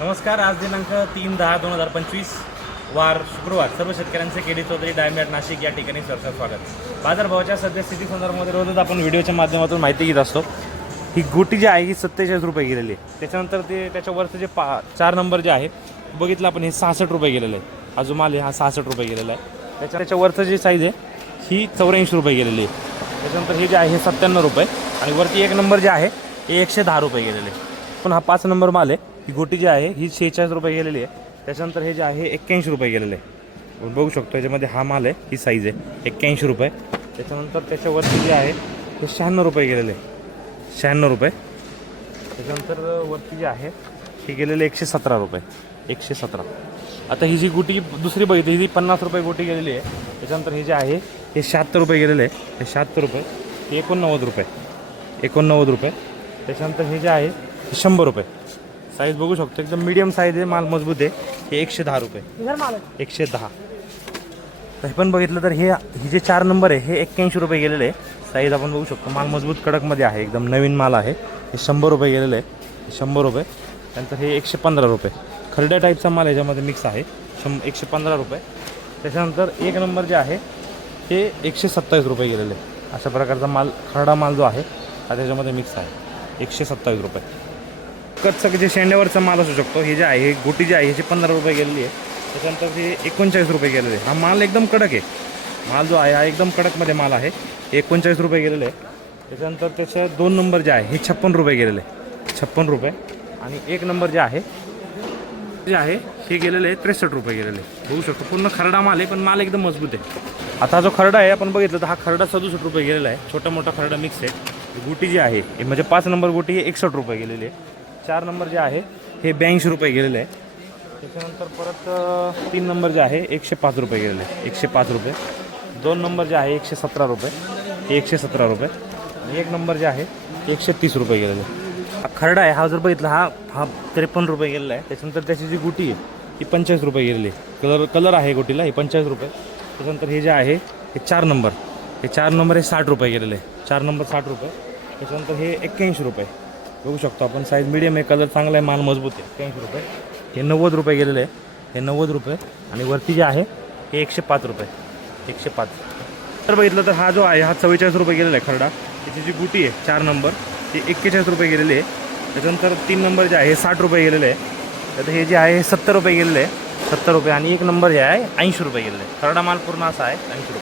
नमस्कार. आज दिनांक 3/10/2025 वार शुक्रवार. सर्व शेतकऱ्यांचे केडी चौधरी डायमंड नाशिक या ठिकाणी सरसर स्वागत. बाजारभावाच्या सद्यस्थिती संदर्भामध्ये रोजच आपण व्हिडिओच्या माध्यमातून माहिती घेत असतो. ही गोटी जी आहे ही 47 रुपये गेलेली आहे. त्याच्यानंतर ते त्याच्यावरचं जे 4 नंबर जे आहे बघितलं आपण हे 66 रुपये गेलेलं आहे. हा जो माल आहे हा 66 रुपये गेलेला आहे. त्याच्यावरचं जे साईज आहे ही 84 रुपये गेलेली आहे. त्याच्यानंतर हे जे आहे हे 97 रुपये आणि वरती 1 नंबर जे आहे हे 110 रुपये गेलेले आहे. पण हा 5 नंबर माल आहे. ही गोटी जी आहे ही 46 रुपये गेलेली आहे. त्याच्यानंतर हे जे आहे 81 रुपये गेलेले आहे. बघू शकतो याच्यामध्ये हा माल आहे, ही साईज आहे 81 रुपये. त्याच्यानंतर त्याच्यावरती जे आहे हे 96 रुपये गेलेले आहे, 96 रुपये. त्याच्यानंतर वरती जे आहे हे गेलेले 117 रुपये, 117. आता ही जी गोटी दुसरी बघितली ही 50 रुपये गोटी गेलेली आहे. त्याच्यानंतर हे जे आहे हे 76 रुपये गेलेले आहे, हे 76 रुपये. हे 89 रुपये, 89 रुपये. त्याच्यानंतर हे जे आहे हे 100 रुपये. साईज बघू शकतो एकदम मीडियम साईज आहे, माल मजबूत आहे. हे 110 रुपये, 110. हे पण बघितलं तर हे जे 4 नंबर आहे हे 81 रुपये गेलेले आहे. साईज आपण बघू शकतो, माल मजबूत कडकमध्ये आहे, एकदम नवीन माल आहे. हे 100 रुपये गेलेलं आहे, 100 रुपये. त्यानंतर हे 115 रुपये खरड्या टाईपचा माल याच्यामध्ये मिक्स आहे, 115 रुपये. त्याच्यानंतर 1 नंबर जे आहे हे 127 रुपये गेलेले आहे. अशा प्रकारचा माल खरडा माल जो आहे हा त्याच्यामध्ये मिक्स आहे, 127 रुपये. कच्चं जे शेंड्यावरचा माल असू शकतो. हे जे आहे हे गोटी जी आहे ह्याची 15 रुपये गेलेली आहे. त्याच्यानंतर हे 39 रुपये गेलेले आहे. हा माल एकदम कडक आहे, माल जो आहे हा एकदम कडकमध्ये माल आहे. 39 रुपये गेलेले आहे. त्याच्यानंतर त्याचं 2 नंबर जे आहे हे 56 रुपये गेलेले आहे, 56 रुपये. आणि 1 नंबर जे आहे हे गेलेले आहे 63 रुपये गेलेले आहे. बघू शकतो पूर्ण खरडा माल आहे, पण माल एकदम मजबूत आहे. आता जो खरडा आहे आपण बघितलं तर हा खरडा 67 रुपये गेलेला आहे. छोटा मोठा खरडा मिक्स आहे. गोटी जी आहे म्हणजे 5 नंबर गोटी हे 61 रुपये गेलेली आहे. 4 नंबर जे आहे हे 82 रुपये गेलेले आहे. त्याच्यानंतर परत 3 नंबर जे आहे 105 रुपये गेलेले आहे, 105 रुपये. 2 नंबर जे आहे 117 रुपये, हे 117 रुपये. आणि 1 नंबर जे आहे 130 रुपये गेलेले आहे. हा खरडा आहे, हा जर बघितला हा 53 रुपये गेलेला आहे. त्याच्यानंतर त्याची जी गोटी आहे ही 45 रुपये गेलेली आहे. कलर आहे गोटीला, हे 45 रुपये. त्याच्यानंतर हे जे आहे हे 4 नंबर, हे 4 नंबर हे 60 रुपये गेलेले आहे, 4 नंबर 60 रुपये. त्याच्यानंतर हे 81 रुपये. बघू शकतो आपण साईज मीडियम आहे, कलर चांगला आहे, माल मजबूत आहे. 81 रुपये. हे 90 रुपये गेलेले आहे, हे 90 रुपये. आणि वरती जे आहे हे 105 रुपये, 105. तर बघितलं तर हा जो आहे हा 44 रुपये गेलेला आहे खरडा. त्याची जी गुटी आहे 4 नंबर ही 41 रुपये गेलेली आहे. त्याच्यानंतर 3 नंबर जे आहे हे 60 रुपये गेलेले आहे. तर हे जे आहे हे 70 रुपये गेलेले आहे, 70 रुपये. आणि 1 नंबर जे आहे 80 रुपये गेलेले आहे. खरडा माल पूर्ण असा आहे 80 रुपये.